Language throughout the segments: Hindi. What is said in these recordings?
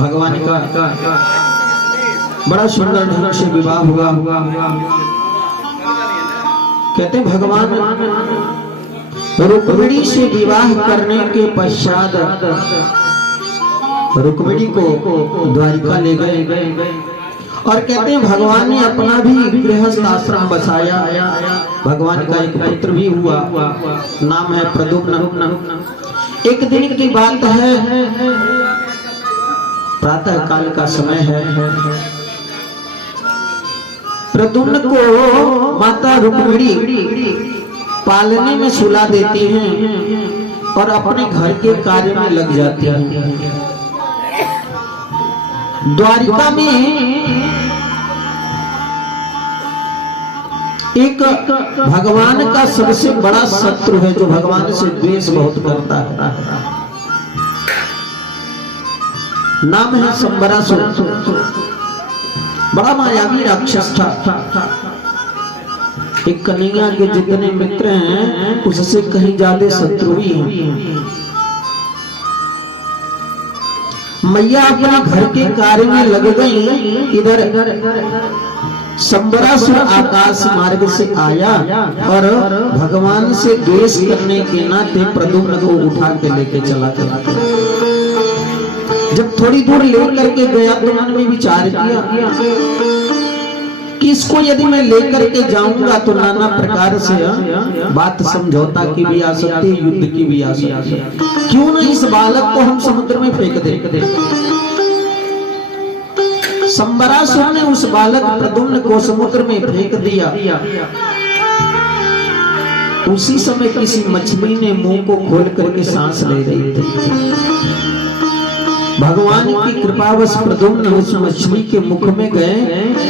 भगवान का बड़ा सुंदर ढंग से विवाह हुआ। कहते हैं भगवान रुक्मिणी से विवाह करने के पश्चात रुक्मिणी को द्वारिका ले गए और कहते हैं भगवान ने अपना भी गृहस्थ आश्रम बसाया। भगवान का एक पुत्र भी हुआ, नाम है प्रद्युम्न। एक दिन की बात है, प्रातः काल का समय है। प्रद्युम्न को माता रुक्मिणी पालने में सुला देती हैं और अपने घर के कार्य में लग जाती हैं। द्वारिका में एक भगवान का सबसे बड़ा शत्रु है जो भगवान से द्वेष बहुत करता है, नाम है संबरासुर। बड़ा मायावी राक्षस था। एक कन्हैया के जितने मित्र हैं उससे कहीं ज्यादा शत्रु ही हैं। मैया अपने घर के कार्य में लग गई। इधर संबरासुर आकाश मार्ग से आया और भगवान से द्वेष करने के नाते प्रद्युम्न को उठा के लेके चला गया। जब थोड़ी दूर लेकर के गया तो मन में विचार किया कि इसको यदि मैं लेकर के जाऊंगा तो नाना प्रकार से बात समझौता की भी आ सकती है, युद्ध की भी आ सकती है। क्यों ना इस बालक को हम समुद्र में फेंक दे। संबरासुर ने उस बालक प्रद्युम्न को समुद्र में फेंक दिया। उसी समय किसी मछली ने मुंह को खोल करके सांस ले रही थी। भगवान की कृपावश प्रद्युम्न उस मछली के मुख में गए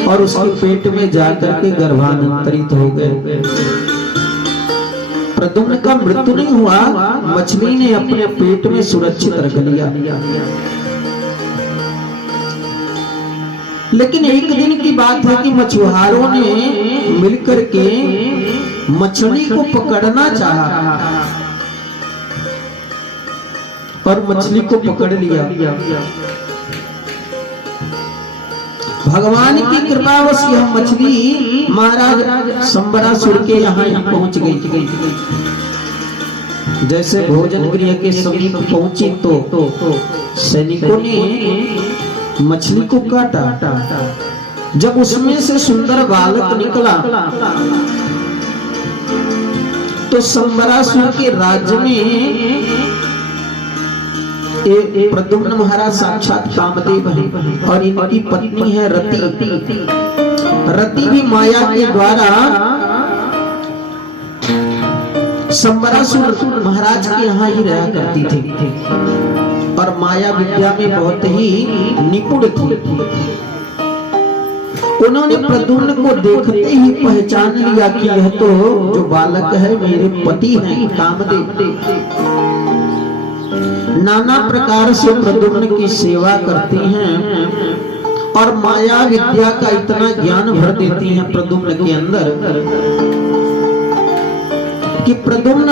और उसके पेट में जाकर के गर्भांतरित हो गए। प्रद्युम्न का मृत्यु नहीं हुआ, मछली ने अपने पेट में सुरक्षित रख लिया। लेकिन एक दिन की बात है कि मछुआरों ने मिलकर के मछली को पकड़ना चाहा और मछली को पकड़ लिया। भगवान की कृपावश यह मछली महाराज संबरासुर के यहाँ ही पहुंच गई। जैसे भोजन गृह के समीप पहुंची तो सैनिकों ने मछली को काटा। जब उसमें से सुंदर बालक निकला तो संबरासुर के राज्य में प्रद्युम्न महाराज साक्षात कामदेव हैं और इनकी पत्नी है रति। रति भी माया के द्वारा संबरासुर महाराज के यहाँ ही रहा करती थी और माया विद्या में बहुत ही निपुण थी। उन्होंने प्रद्युम्न को देखते ही पहचान लिया कि यह तो जो बालक है मेरे पति हैं कामदेव। नाना प्रकार से प्रद्युम्न की सेवा करती हैं और माया विद्या का इतना ज्ञान भर देती हैं प्रद्युम्न के अंदर कि प्रद्युम्न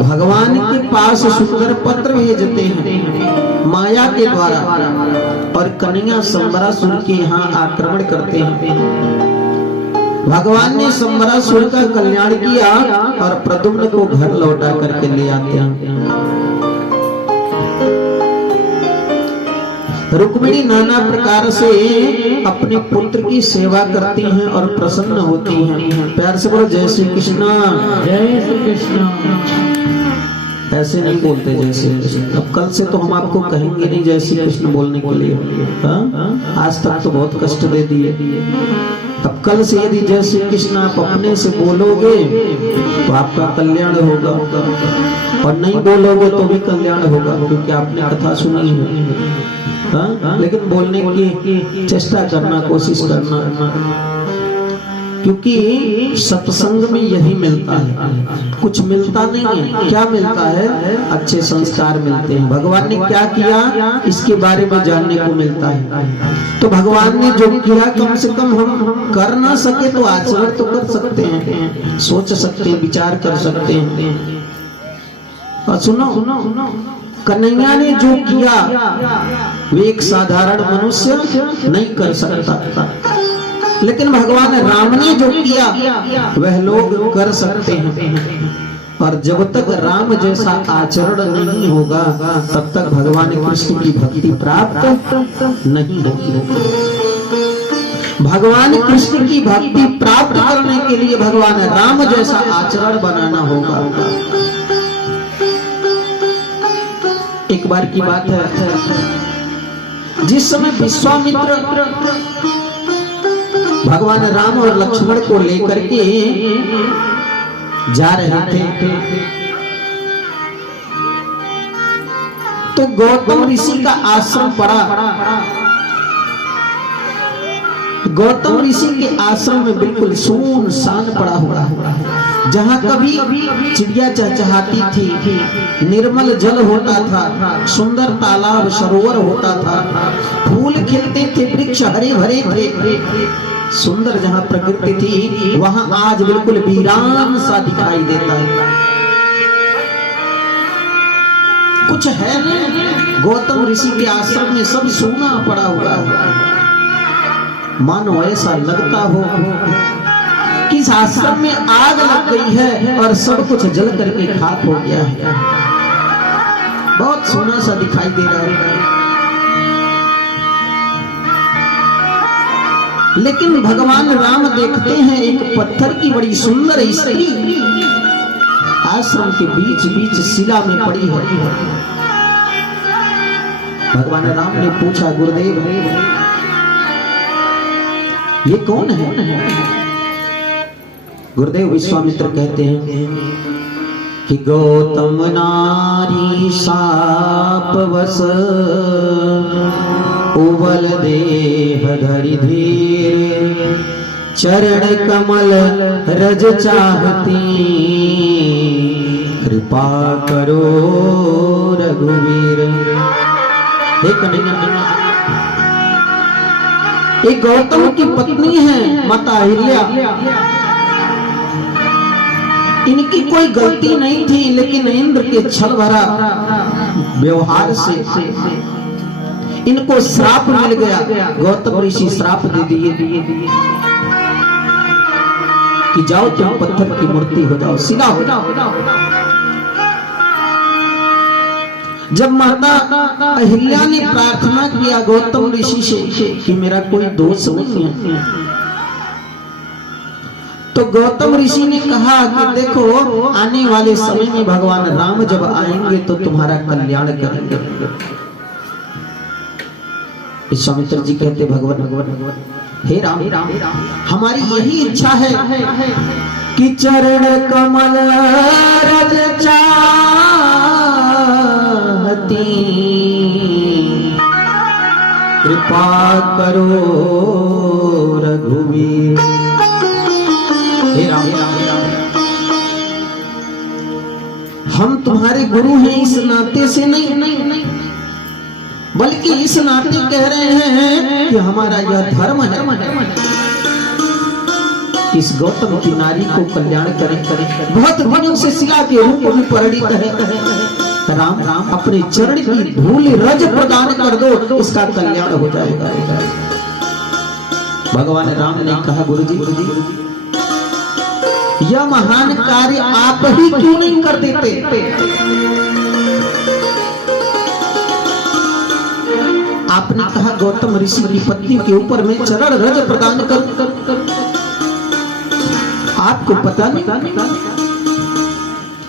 भगवान के पास सुंदर पत्र भेजते हैं माया के द्वारा और कन्हैया संबरासुर के यहाँ आक्रमण करते हैं। भगवान ने संबरासुर का कल्याण किया और प्रद्युम्न को घर लौटा करके ले आते हैं। रुक्मिणी नाना प्रकार से अपने पुत्र की सेवा करती हैं और प्रसन्न होती हैं। प्यार से बोलो जय श्री कृष्ण। जय श्री कृष्ण। ऐसे नहीं बोलते जय श्री कृष्ण। अब कल से तो हम आपको कहेंगे नहीं जय श्री कृष्ण बोलने के लिए। आज तक तो बहुत कष्ट दे दिए। अब कल से यदि जय श्री कृष्ण आप अपने से बोलोगे तो आपका कल्याण होगा और नहीं बोलोगे तो भी कल्याण होगा, क्योंकि आपने कथा सुनी है। लेकिन बोलने की चेष्टा करना, कोशिश करना, क्योंकि सत्संग में यही मिलता है, कुछ मिलता नहीं है। क्या मिलता है? अच्छे संस्कार मिलते हैं। भगवान ने क्या किया इसके बारे में जानने को मिलता है। तो भगवान ने जो किया कम से कम हम कर ना सके तो आचरण तो कर सकते हैं, सोच सकते हैं, विचार कर सकते हैं। और सुनो, कन्हैया ने जो किया वे एक साधारण मनुष्य नहीं कर सकता, लेकिन भगवान राम ने जो किया वह लोग कर सकते हैं। और जब तक राम जैसा आचरण नहीं होगा तब तक भगवान कृष्ण की भक्ति प्राप्त नहीं होगी। भगवान कृष्ण की भक्ति प्राप्त करने के लिए भगवान राम जैसा आचरण बनाना होगा। एक बार की बात है, जिस समय विश्वामित्र भगवान राम और लक्ष्मण को लेकर के जा रहे थे, तो गौतम ऋषि का आश्रम पड़ा। गौतम ऋषि के आश्रम में बिल्कुल सुनसान पड़ा हुआ है। जहाँ कभी चिड़िया चहचहाती थी, निर्मल जल होता था, सुंदर तालाब सरोवर होता था, फूल खिलते थे, वृक्ष हरे भरे थे, सुंदर जहाँ प्रकृति थी, वहाँ आज बिल्कुल वीरान सा दिखाई देता है। कुछ है नहीं। गौतम ऋषि के आश्रम में सब सूना पड़ा हुआ है। मानो ऐसा लगता हो कि इस आश्रम में आग लग गई है और सब कुछ जल करके खाक हो गया है। बहुत सोना सा दिखाई दे रहा है। लेकिन भगवान राम देखते हैं एक पत्थर की बड़ी सुंदर स्त्री आश्रम के बीच बीच शिला में पड़ी है। भगवान राम ने पूछा, गुरुदेव ये कौन है? गुरुदेव विश्वामित्र कहते हैं कि गौतम नारी साप वस उबल देह धरि धीर चरण कमल रज चाहती कृपा करो रघुवीर। एक गौतम की पत्नी है माता अहिल्या। इनकी कोई गलती नहीं थी, लेकिन इंद्र के छल भरा व्यवहार से इनको श्राप मिल गया। गौतम ऋषि श्राप दे दिए कि जाओ तुम पत्थर की मूर्ति हो जाओ, सीधा हो जाओ। जब माता अहिल्या ने प्रार्थना किया गौतम ऋषि से कि मेरा कोई दोष नहीं है, तो गौतम ऋषि ने कहा कि देखो आने वाले समय में भगवान राम जब आएंगे तो तुम्हारा कल्याण करेंगे। विश्वामित्र जी कहते भगवान हे राम, हमारी यही इच्छा है कि चरण कमल रज चाहती कृपा करो रघुवीर। हे राम, हम तुम्हारे गुरु हैं इस नाते से नहीं, बल्कि इस नाते कह रहे हैं कि हमारा यह धर्म है इस गौतम की नारी को कल्याण करें। बहुत दिनों से शिला के रूप में परिणित है। राम राम अपने चरण की धूल रज प्रदान कर दो, इसका कल्याण हो जाएगा। भगवान राम ने कहा, गुरुजी यह महान कार्य आप ही क्यों नहीं कर देते? आपने कहा गौतम ऋषि की पत्नी के ऊपर मैं चरण रज प्रदान कर। आपको पता नहीं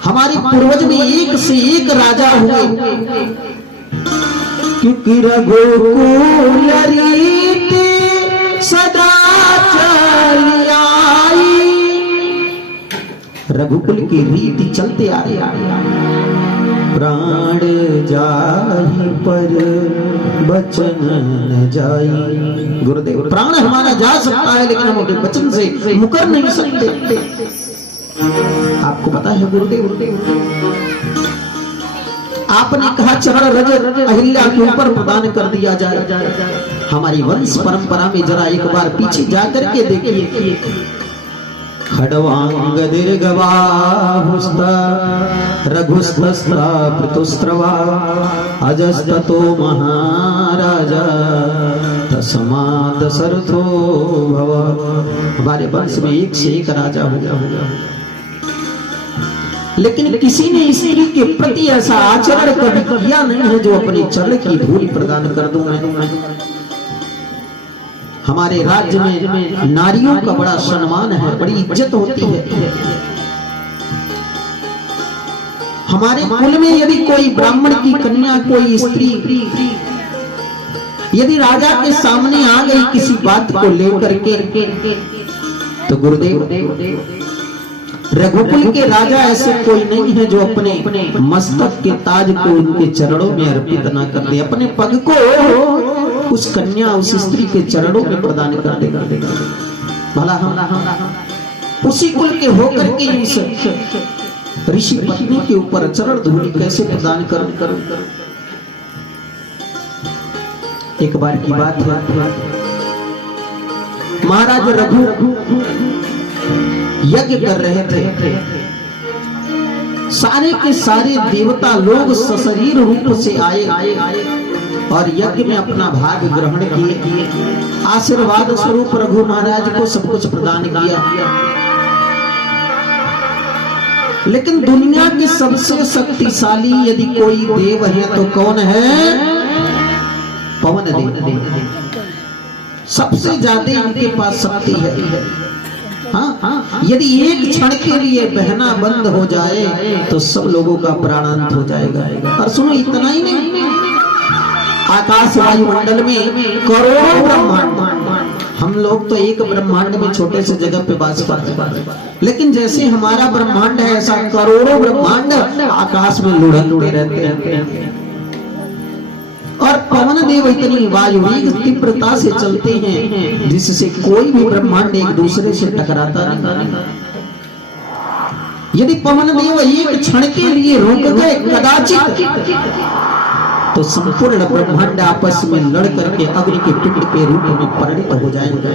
हमारे पूर्वज में एक से एक राजा हुए, क्योंकि रघुकुल रीति सदा चली आई। रघुकुल की रीति चलते आ रही। प्राण जाहि पर बचन न जाई। गुरुदेव प्राण हमारा जा सकता है, लेकिन हम अपने वचन से मुकर नहीं सकते। आपको पता है गुरुदेव, आपने कहा चरण रज अहिल्या के ऊपर प्रदान कर दिया जाए। हमारी वंश परंपरा में जरा एक बार पीछे जाकर के देखिए। खड्वांग दीर्घबाहुस्ता रघुस्तस्ता पृतुस्त्रवा अजस्ततो महाबली राजा तस्मा दशरथो भव। हमारे वंश में एक से एक राजा हुआ, लेकिन किसी ने स्त्री के प्रति ऐसा आचरण कभी किया नहीं है जो अपने चरण की धूल प्रदान कर दूं मैं। हमारे राज्य में नारियों का बड़ा सम्मान है, बड़ी इज्जत होती है। हमारे कुल में यदि कोई ब्राह्मण की कन्या, कोई स्त्री यदि राजा के सामने आ गई किसी बात को लेकर के, तो गुरुदेव रघुकुल के राजा ऐसे कोई नहीं है जो अपने मस्तक के ताज को उनके चरणों में अर्पित ना कर दे, अपने पग को उस कन्या, उस स्त्री के चरणों में प्रदान कर देगा। भला हम उसी कुल के होकर के इस ऋषि पत्नी के ऊपर चरण धूलि कैसे प्रदान कर। एक बार की बात है, महाराज रघु यज्ञ कर रहे थे। सारे के सारे देवता लोग सशरीर रूप से आए और यज्ञ में अपना भाग ग्रहण किए। आशीर्वाद स्वरूप रघु महाराज को सब कुछ प्रदान किया। लेकिन दुनिया के सबसे शक्तिशाली यदि कोई देव है तो कौन है? पवन देव। सबसे ज्यादा इनके पास शक्ति है। हाँ, यदि एक क्षण के लिए बहना बंद हो जाए तो सब लोगों का प्राणांत हो जाएगा। और सुनो, इतना ही नहीं, आकाश वायुमंडल में करोड़ों ब्रह्मांड। हम लोग तो एक ब्रह्मांड में छोटे से जगह पे बात करते हैं, लेकिन जैसे हमारा ब्रह्मांड है ऐसा करोड़ों ब्रह्मांड आकाश में लुढ़े रहते हैं। और पवन देव इतनी वायुवेग तीव्रता से चलते हैं जिससे कोई भी ब्रह्मांड एक दूसरे से टकराता नहीं। यदि पवन देव एक क्षण के लिए रुक गए कदाचित, तो संपूर्ण ब्रह्मांड आपस में लड़ करके अग्नि के टुकड़े के रूप में परिणत हो जाएंगे।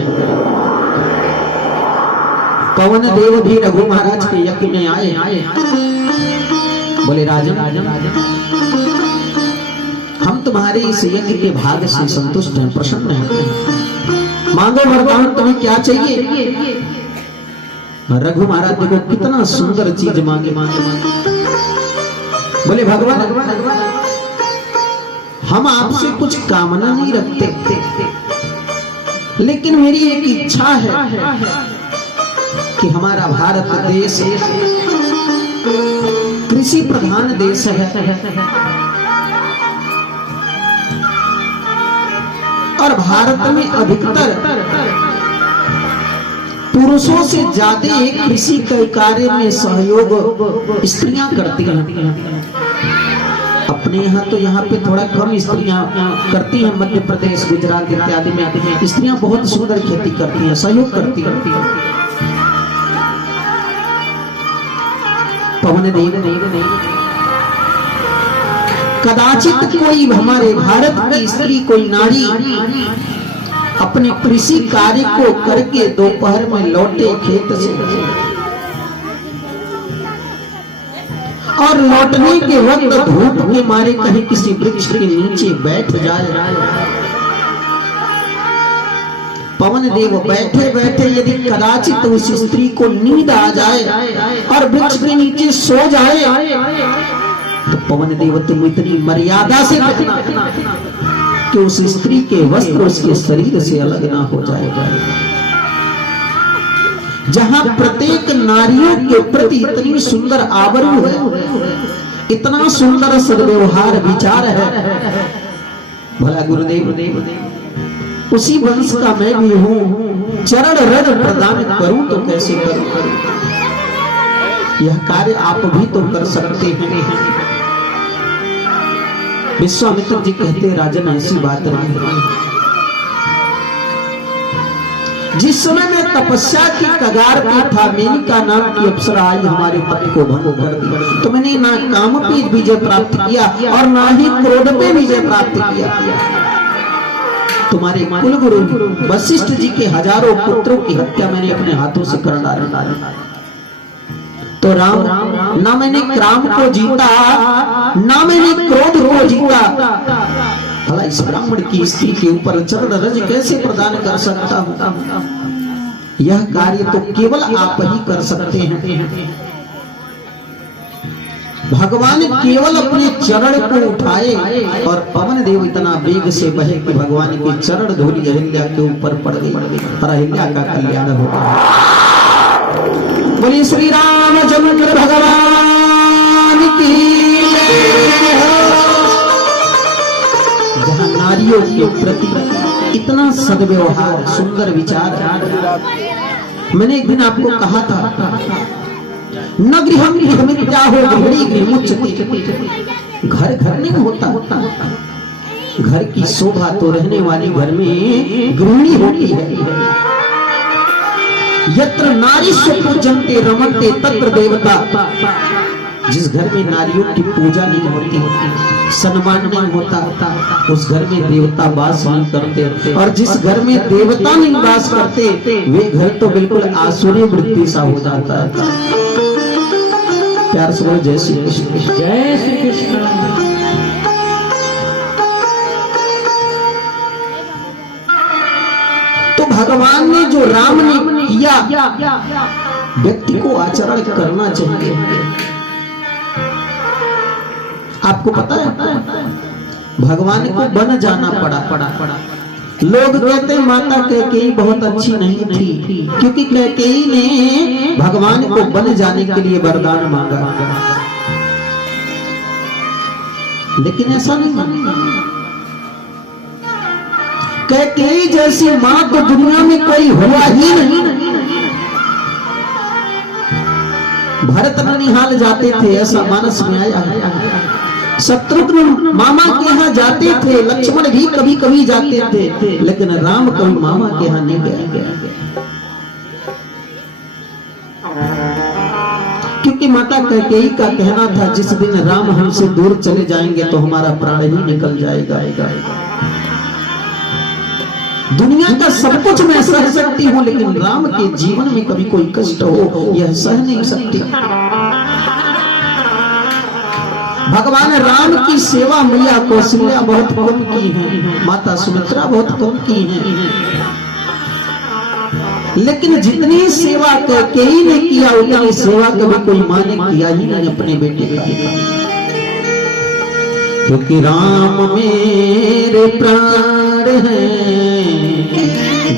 पवन देव भी रघु महाराज के यज्ञ में आए। बोले राजन, हम तुम्हारे इस यज्ञ के भाग से संतुष्ट हैं, प्रसन्न हैं। मांगो वरदान, तुम्हें क्या चाहिए? रघु महाराज देखो कितना सुंदर चीज मांगे। बोले भगवान, हम आपसे कुछ कामना नहीं रखते, लेकिन मेरी एक इच्छा है कि हमारा भारत देश कृषि प्रधान देश है और भारत में अधिकतर पुरुषों से ज्यादा कृषि के कार्य में सहयोग स्त्रियां करती हैं। अपने यहाँ तो यहाँ पे थोड़ा कम स्त्रियां करती हैं। मध्य प्रदेश, गुजरात इत्यादि में स्त्रियां बहुत सुंदर खेती करती हैं, सहयोग करती हैं। पवन देव कदाचित कोई हमारे भारत की स्त्री, कोई नारी अपने कृषि कार्य को करके दोपहर में लौटे खेत से और लौटने के वक्त धूप के मारे कहीं किसी वृक्ष के नीचे बैठ जाए। पवन देव बैठे बैठे यदि कदाचित उस स्त्री को नींद आ जाए और वृक्ष के नीचे सो जाए, तो पवन देव तुम इतनी मर्यादा से रखना कि उस स्त्री के वस्त्र उसके शरीर से अलग ना हो जाएगा। जहां प्रत्येक नारियों के प्रति इतनी सुंदर आवरण है, इतना सुंदर सद्व्यवहार विचार है। भला गुरुदेव, उसी वंश का मैं भी हूं, चरण रज प्रदान करूं तो कैसे करूं? यह कार्य आप भी तो कर सकते हैं। विश्वामित्र जी कहते, राजन ऐसी बात नहीं। जिस समय मैं तपस्या की कगार पे था, मेनका नाम की अप्सरा आई, हमारे पति को भंग कर दी, तो मैंने ना काम पे विजय प्राप्त किया और ना ही क्रोध पे विजय प्राप्त किया। तुम्हारे कुलगुरु वशिष्ठ जी के हजारों पुत्रों की हत्या मैंने अपने हाथों से कर डाली। तो राम, ना मैंने काम को जीता, ना मैंने क्रोध को जीता। भला इस ब्राह्मण की स्त्री के ऊपर चरण रज कैसे प्रदान कर सकता हूं? यह कार्य तो केवल आप ही कर सकते हैं। भगवान केवल अपने चरण को उठाए और पवन देव इतना वेग से बहे कि भगवान के चरण धूलि अहिल्या के ऊपर पड़ गई और अहिल्या का कल्याण हो गया। बोलिए श्री रामचंद्र भगवान की। जहां नारियों के प्रति इतना सद्व्यवहार, सुंदर विचार। मैंने एक दिन आपको कहा था, न गृहम गृहमित्या हो गृहिणी गृहमुच्यते। घर घर नहीं होता, घर की शोभा तो रहने वाली घर में गृहिणी होती है। यत्र नारी पूजन्ते रमन्ते तत्र देवता। जिस घर में नारियों की पूजा नहीं होती, सम्मान नहीं होता, उस घर में देवता वास नहीं करते। और जिस घर में देवता नहीं वास करते, वे घर तो बिल्कुल आसुरी वृत्ति सा हो जाता है। प्यार से बोलो जय श्री कृष्ण। जय श्री कृष्ण। तो भगवान ने जो राम ने किया, व्यक्ति को आचरण करना चाहिए। आपको पता है, भगवान को बन जाना पड़ा। लोग कहते हैं माता कैकेयी बहुत अच्छी नहीं थी, क्योंकि कैकेयी ने भगवान को बन जाने के लिए वरदान मांगा। लेकिन ऐसा नहीं माना। कैकेयी जैसी मां तो दुनिया में कोई हुआ ही नहीं। भरत ननिहाल जाते थे, ऐसा मानस में आया। शत्रुघ्न मामा के यहाँ जाते थे, लक्ष्मण भी कभी कभी जाते थे, लेकिन राम कभी मामा के यहाँ नहीं गया। क्योंकि माता कैकेयी का कहना था, जिस दिन राम हमसे दूर चले जाएंगे तो हमारा प्राण ही निकल जाएगा। दुनिया का सब कुछ मैं सह सकती हूँ, लेकिन राम के जीवन में कभी कोई कष्ट हो, यह सह नहीं सकती। भगवान राम की सेवा मैया कौशल्या बहुत कम की है, माता सुमित्रा बहुत कम की है, लेकिन जितनी सेवा कैकेयी ने किया, उतनी सेवा कभी कोई मां ने किया ही नहीं अपने बेटे का। क्योंकि राम मेरे प्राण हैं,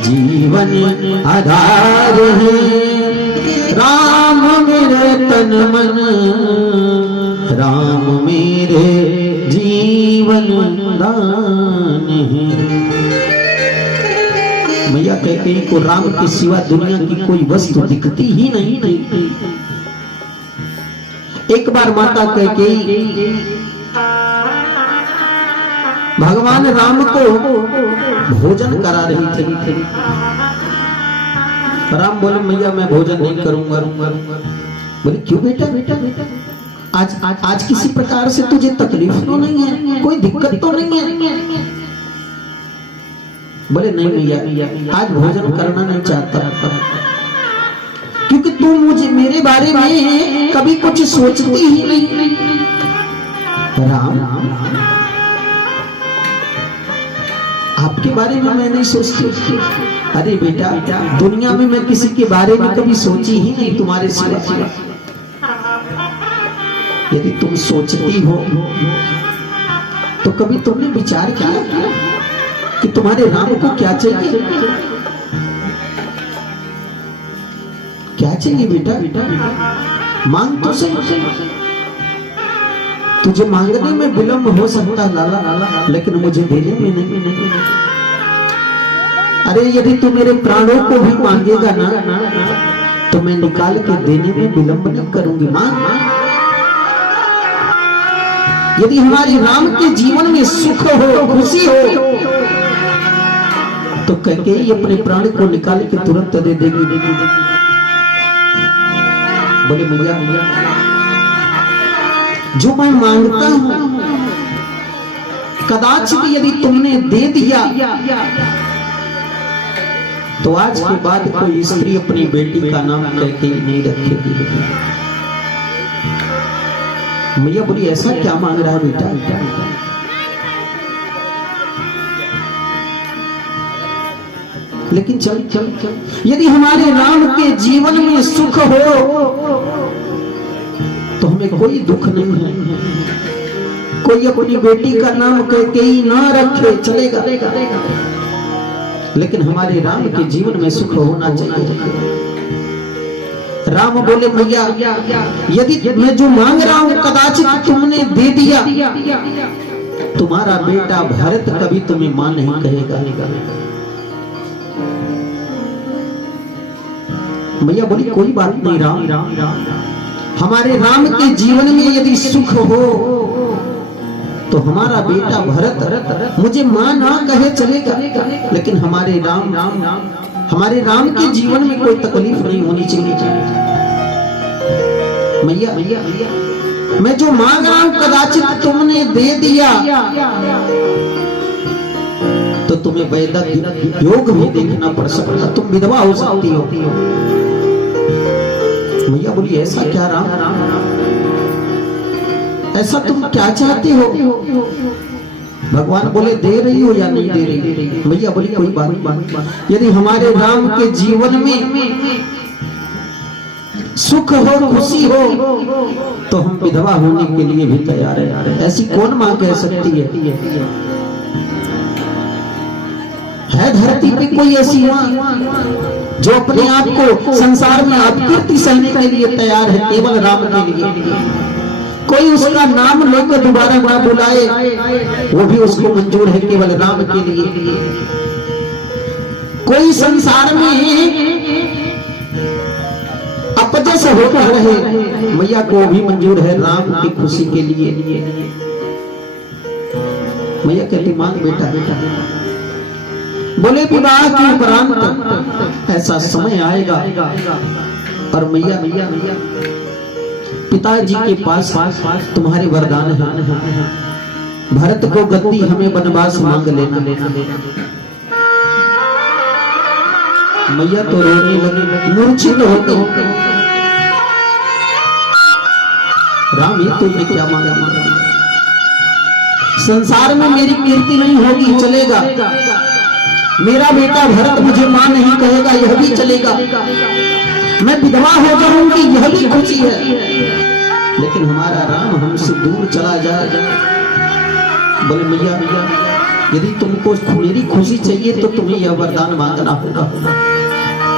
जीवन आधार है, राम मेरे तन मन, राम मेरे जीवन दान है। मैया कैकेयी को राम के सिवा दुनिया की कोई वस्तु दिखती ही नहीं। एक बार माता कैकेयी भगवान राम को भोजन करा रही थी। राम बोले मैया मैं भोजन नहीं करूंगा। बोले क्यों बेटा, आज किसी प्रकार से तुझे तकलीफ तो नहीं है, कोई दिक्कत तो नहीं है? बोले नहीं मैया, आज भोजन करना नहीं चाहता, क्योंकि तू मुझे मेरे बारे में कभी कुछ सोचती ही नहीं। राम आपके बारे में मैं नहीं सोचती। अरे बेटा, दुनिया में मैं किसी के बारे में कभी सोची ही नहीं तुम्हारे सिवा। यदि तुम सोचती हो तो कभी तुमने विचार किया कि तुम्हारे राम को क्या चाहिए? क्या चाहिए बेटा? मांग तो सही। तुझे मांगने में विलंब हो सकता लाला, लेकिन मुझे देने में नहीं। अरे यदि तू मेरे प्राणों को भी मांगेगा ना, तो मैं निकाल के देने में विलंब नहीं करूंगी। मांग। यदि हमारे राम के जीवन में सुख हो, खुशी हो, तो कैकेयी अपने प्राण को निकाल के तुरंत दे देगी। बोले मैया, जो मैं मांगता हूं कदाचित यदि तुमने दे दिया, तो आज के बाद कोई स्त्री अपनी बेटी का नाम कैकेयी नहीं रखेगी। मैया बोली ऐसा क्या मांग रहा है बेटा? लेकिन चल यदि हमारे राम के जीवन में सुख हो तो हमें कोई दुख नहीं है। कोई अपनी बेटी का नाम कैकेयी ना रखे चलेगा, लेकिन हमारे राम के जीवन में सुख होना चाहिए। राम बोले मैया यदि मैं जो मांग रहा हूं कदाचित तुमने दे दिया, तुम्हारा बेटा भरत कभी तुम्हें मां नहीं कहेगा। मैया बोली कोई बात नहीं राम, हमारे राम के जीवन में यदि सुख हो तो हमारा बेटा भरत मुझे मां ना कहे चलेगा, लेकिन हमारे राम के जीवन में कोई तकलीफ नहीं होनी चाहिए। मैया मैं जो मांग रहा हूं कदाचित तुमने दे दिया तो तुम्हें वैदिक योग भी देखना पड़ सकता, तुम विधवा हो सकती हो। मैया बोली ऐसा क्या राम, ऐसा तुम क्या चाहते हो? भगवान बोले दे रही हो या नहीं दे रही? मैया बोली कोई बात, यदि हमारे राम के जीवन में सुख हो खुशी हो तो हम विधवा होने के लिए भी तैयार है। ऐसी कौन मां कह सकती है धरती पे कोई ऐसी मां जो अपने आप को संसार में अपकीर्ति सहने के लिए तैयार है केवल राम के लिए? कोई उसका नाम लेकर दोबारा ना बुलाए वो भी उसको मंजूर है केवल राम के लिए। कोई संसार में अपजस होकर रहे मैया को भी मंजूर है राम की खुशी के लिए। मैया कहती मांग बेटा, बोले विवाह के उपरांत ऐसा समय आएगा और मैया पिताजी के पास तुम्हारे वरदान है, भरत को गद्दी हमें वनवास मांग लेना। मैया तो रोने लगी, मूर्छित हो गई। राम ये तुमने क्या मांगा? संसार में मेरी कीर्ति नहीं होगी चलेगा, मेरा बेटा भरत मुझे मां नहीं कहेगा यह भी चलेगा, मैं विधवा हो जाऊंगी यह भी खुशी है, लेकिन हमारा राम हमसे दूर चला जाएगा। बोले मैया यदि तुमको मेरी खुशी चाहिए तो तुम्हें यह वरदान मांगना होगा।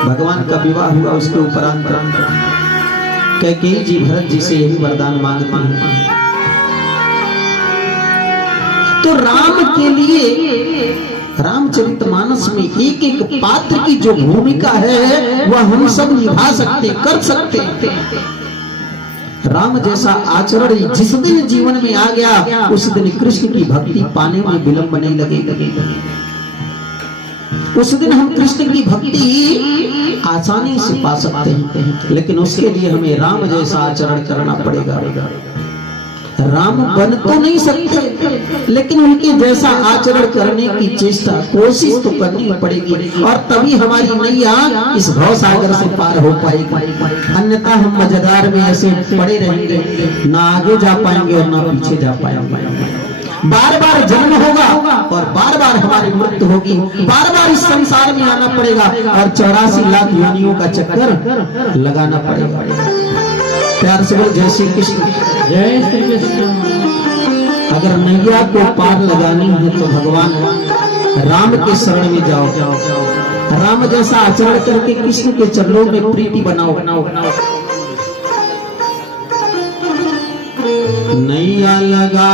भगवान का विवाह हुआ, उसके उपरांत कैकेयी जी भरत जी से यही वरदान मांगती हैं। तो राम के लिए रामचरितमानस में एक एक पात्र की जो भूमिका है वह हम सब निभा सकते, कर सकते। राम जैसा आचरण जिस दिन जीवन में आ गया उस दिन कृष्ण की भक्ति पाने में विलंब नहीं लगेगा। उस दिन हम कृष्ण की भक्ति आसानी से पा सकते हैं, लेकिन उसके लिए हमें राम जैसा आचरण करना पड़ेगा। राम बन तो नहीं सकते, लेकिन उनके जैसा आचरण करने की चेष्टा कोशिश तो करनी पड़ेगी, और तभी हमारी नैया इस भव सागर से पार हो पाएगी। अन्यथा हम मजेदार में ऐसे पड़े रहेंगे, ना आगे जा पाएंगे और ना पीछे जा पाएंगे। बार बार जन्म होगा और बार बार हमारी मृत्यु होगी, बार बार इस संसार में आना पड़ेगा और 84 लाख योनियों का चक्कर लगाना पड़ेगा। प्यार से बोल जय श्री कृष्ण। जय श्री कृष्ण। अगर नैया को पार लगानी है तो भगवान राम के शरण में जाओ, राम जैसा आचरण करके कृष्ण के चरणों में प्रीति बनाओ। नैया लगा